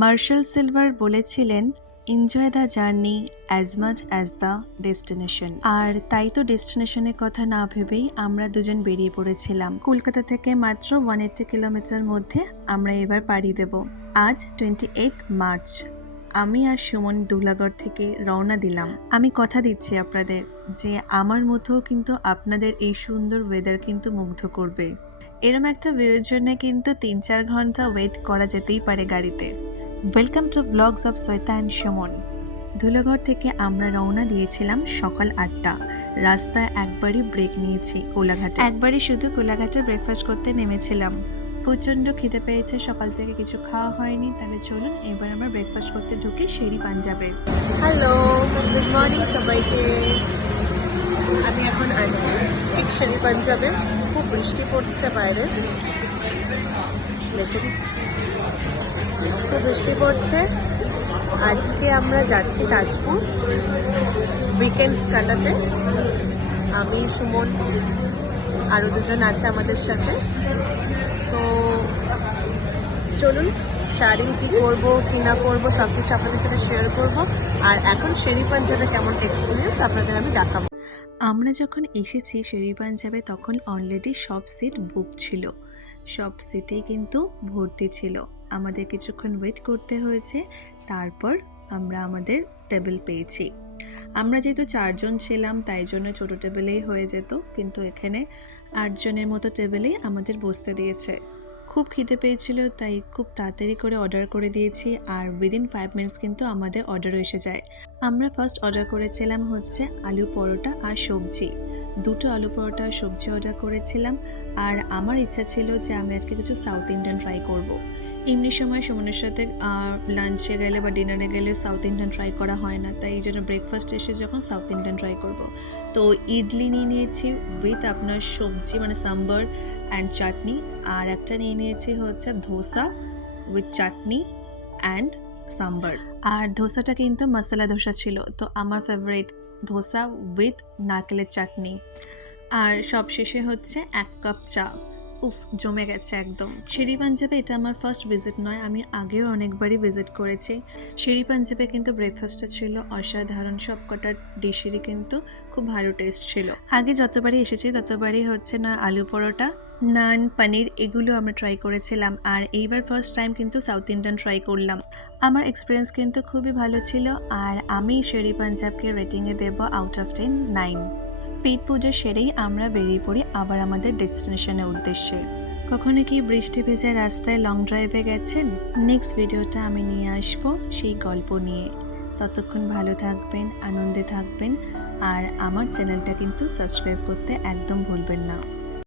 Martial Sylver বলেছিলেন, enjoy the journey as much as the destination. আর তাই তো ডেস্টিনেশনের কথা না ভেবেই আমরা দুজন বেরিয়ে পড়েছিলাম। কলকাতা থেকে মাত্র 180 কিলোমিটার মধ্যে আমরা এবার পাড়ি দেব। আজ 28 মার্চ। আমি আর সুমন দুলাগড় থেকে রওনা দিলাম। আমি কথা দিচ্ছি আপনাদের যে আমার মতো কিন্তু আপনাদের এই সুন্দর ওয়েদার কিন্তু মুগ্ধ করবে। এরম একটা ভিউয়ের জন্য কিন্তু 3-4 ঘন্টা ওয়েট করা যেতেই পারে গাড়িতে। Welcome to blogs of Shweta and Suman. Dhulagarh থেকে আমরা রওনা দিয়েছিলাম সকাল 8টা। রাস্তায় একবারই ব্রেক নিয়েছি কোলাঘাটে। একবারই শুধু কোলাঘাটে ব্রেকফাস্ট করতে নেমেছিলাম। প্রচণ্ড খিদে পেয়েছে, সকাল থেকে কিছু খাওয়া হয়নি। তাহলে চলুন এবার আমরা ব্রেকফাস্ট করতে ঢুকি শেরি পাঞ্জাবে। হ্যালো, গুড মর্নিং সবাইকে। আমি এখন আছি ঠিক শেরি পাঞ্জাবে। খুব বৃষ্টি পড়ছে বাইরে, দেখুন খুব বৃষ্টি পড়ছে। আজকে আমরা যাচ্ছি তাজপুর উইকেন্ডস কাটাতে। আমি, সুমন, আরও দুজন আছে আমাদের সাথে। তো চলুন সারাদিন কী করবো কি না করবো সব কিছু আপনাদের সাথে শেয়ার করবো। আর এখন শেরি পাঞ্জাবে কেমন এক্সপিরিয়েন্স আপনাদের আমি দেখাবো। আমরা যখন এসেছি শেরি পাঞ্জাবে তখন অলরেডি সব সিট বুক ছিল, সব সিটেই কিন্তু ভর্তি ছিল। আমাদের কিছুক্ষণ ওয়েট করতে হয়েছে, তারপর আমরা আমাদের টেবিল পেয়েছি। আমরা যেহেতু 4 জন ছিলাম তাই জন্য ছোটো টেবিলেই হয়ে যেত, কিন্তু এখানে 8 জনের মতো টেবিলেই আমাদের বসতে দিয়েছে। খুব খিদে পেয়েছিল তাই খুব তাড়াতাড়ি করে অর্ডার করে দিয়েছি, আর উইদিন 5 মিনিটস কিন্তু আমাদের অর্ডারও এসে যায়। আমরা ফার্স্ট অর্ডার করেছিলাম হচ্ছে আলু পরোটা আর সবজি। 2টো আলু পরোটা আর সবজি অর্ডার করেছিলাম। আর আমার ইচ্ছা ছিল যে আমি আজকে কিছু সাউথ ইন্ডিয়ান ট্রাই করব। এমনি সময় সুমনের সাথে লাঞ্চে গেলে বা ডিনারে গেলে সাউথ ইন্ডিয়ান ট্রাই করা হয় না, তাই এই জন্য ব্রেকফাস্ট এসে যখন সাউথ ইন্ডিয়ান ট্রাই করব। তো ইডলি নিয়ে নিয়েছি উইথ আপনার সবজি মানে সাম্বার অ্যান্ড চাটনি, আর একটা নিয়ে নিয়েছি হচ্ছে ধোসা উইথ চাটনি অ্যান্ড সাম্বার। আর ধোসাটা কিন্তু মশলা ধোসা ছিল, তো আমার ফেভারিট ধোসা উইথ নারকেলের চাটনি। আর সবশেষে হচ্ছে 1 কাপ চা। উফ, জমে গেছে একদম। শেরি পাঞ্জাবে এটা আমার ফার্স্ট ভিজিট নয়, আমি আগেও অনেকবারই ভিজিট করেছি। শেরি পাঞ্জাবে কিন্তু ব্রেকফাস্টটা ছিল অসাধারণ, সবকটা ডিশেরই কিন্তু খুব ভালো টেস্ট ছিল। আগে যতবারই এসেছি ততবারই হচ্ছে না আলু পরোটা, নান, পনির এগুলো আমরা ট্রাই করেছিলাম। আর এইবার ফার্স্ট টাইম কিন্তু সাউথ ইন্ডিয়ান ট্রাই করলাম। আমার এক্সপিরিয়েন্স কিন্তু খুবই ভালো ছিল। আর আমি শেরি পাঞ্জাবকে রেটিংয়ে দেব আউট অফ 10 9। পেট পুজো সেরেই আমরা বেরিয়ে পড়ি আবার আমাদের ডেস্টিনেশনের উদ্দেশ্যে। কখনো কি বৃষ্টি ভেজা রাস্তায় লং ড্রাইভে গেছেন? নেক্সট ভিডিওটা আমি নিয়ে আসবো সেই গল্প নিয়ে। ততক্ষণ ভালো থাকবেন, আনন্দে থাকবেন, আর আমার চ্যানেলটা কিন্তু সাবস্ক্রাইব করতে একদম ভুলবেন না।